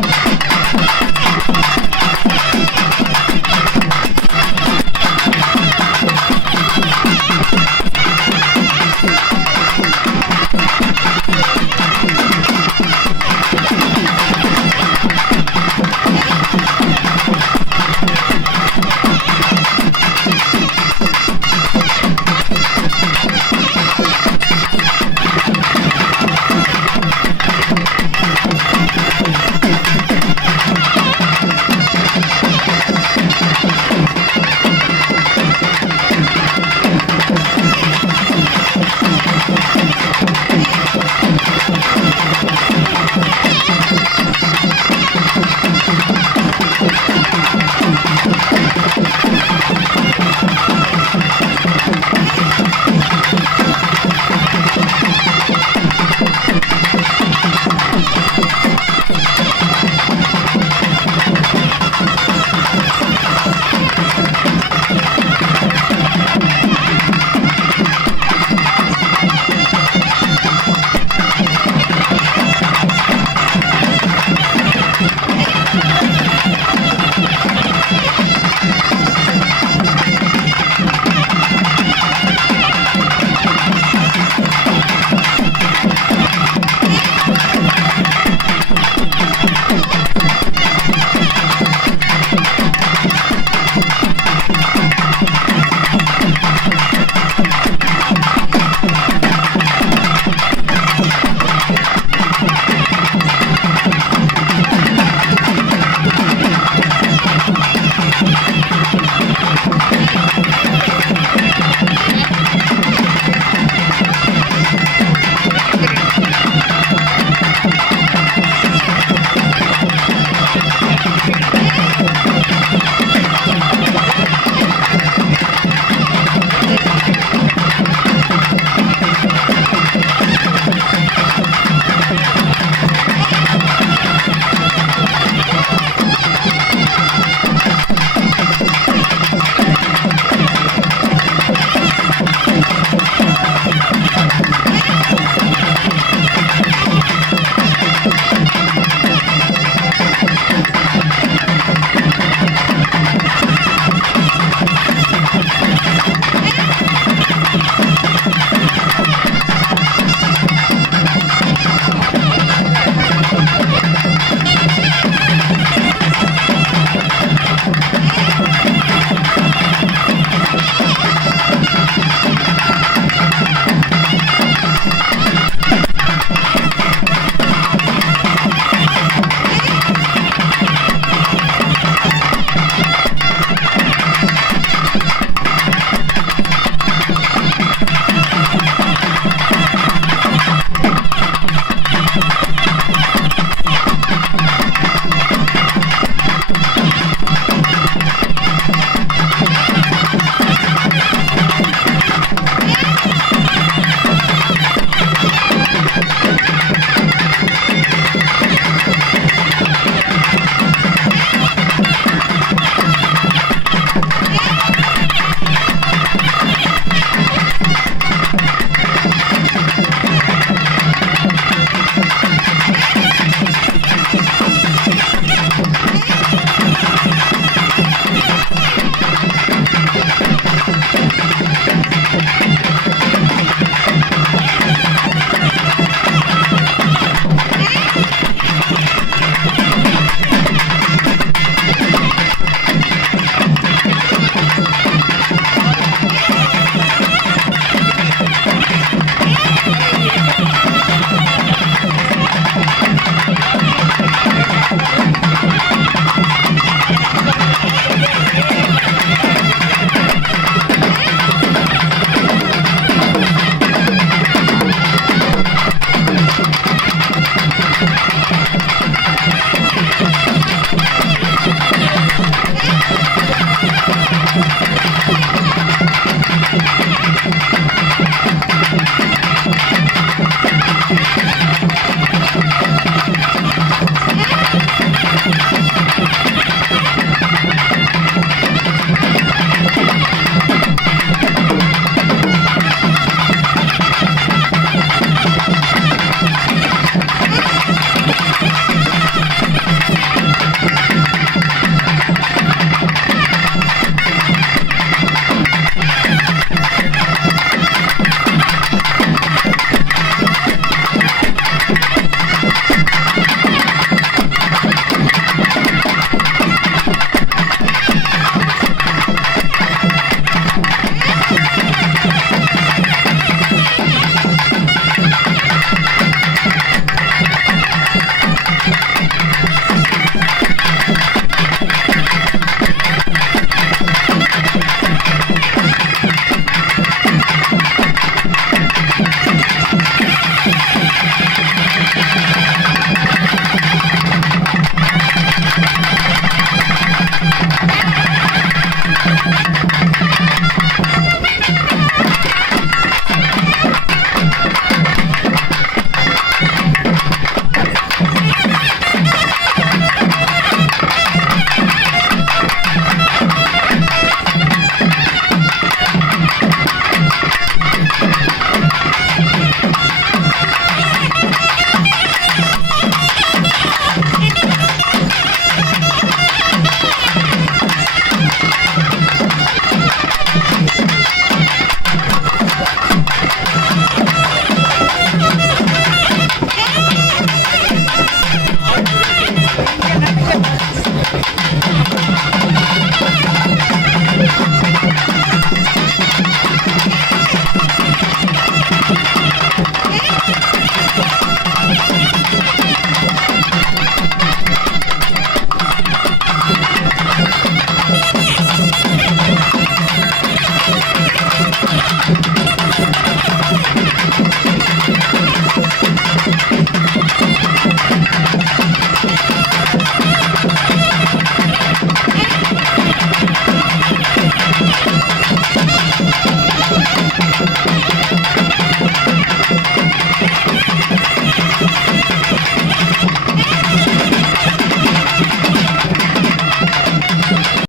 Yeah! Thank you.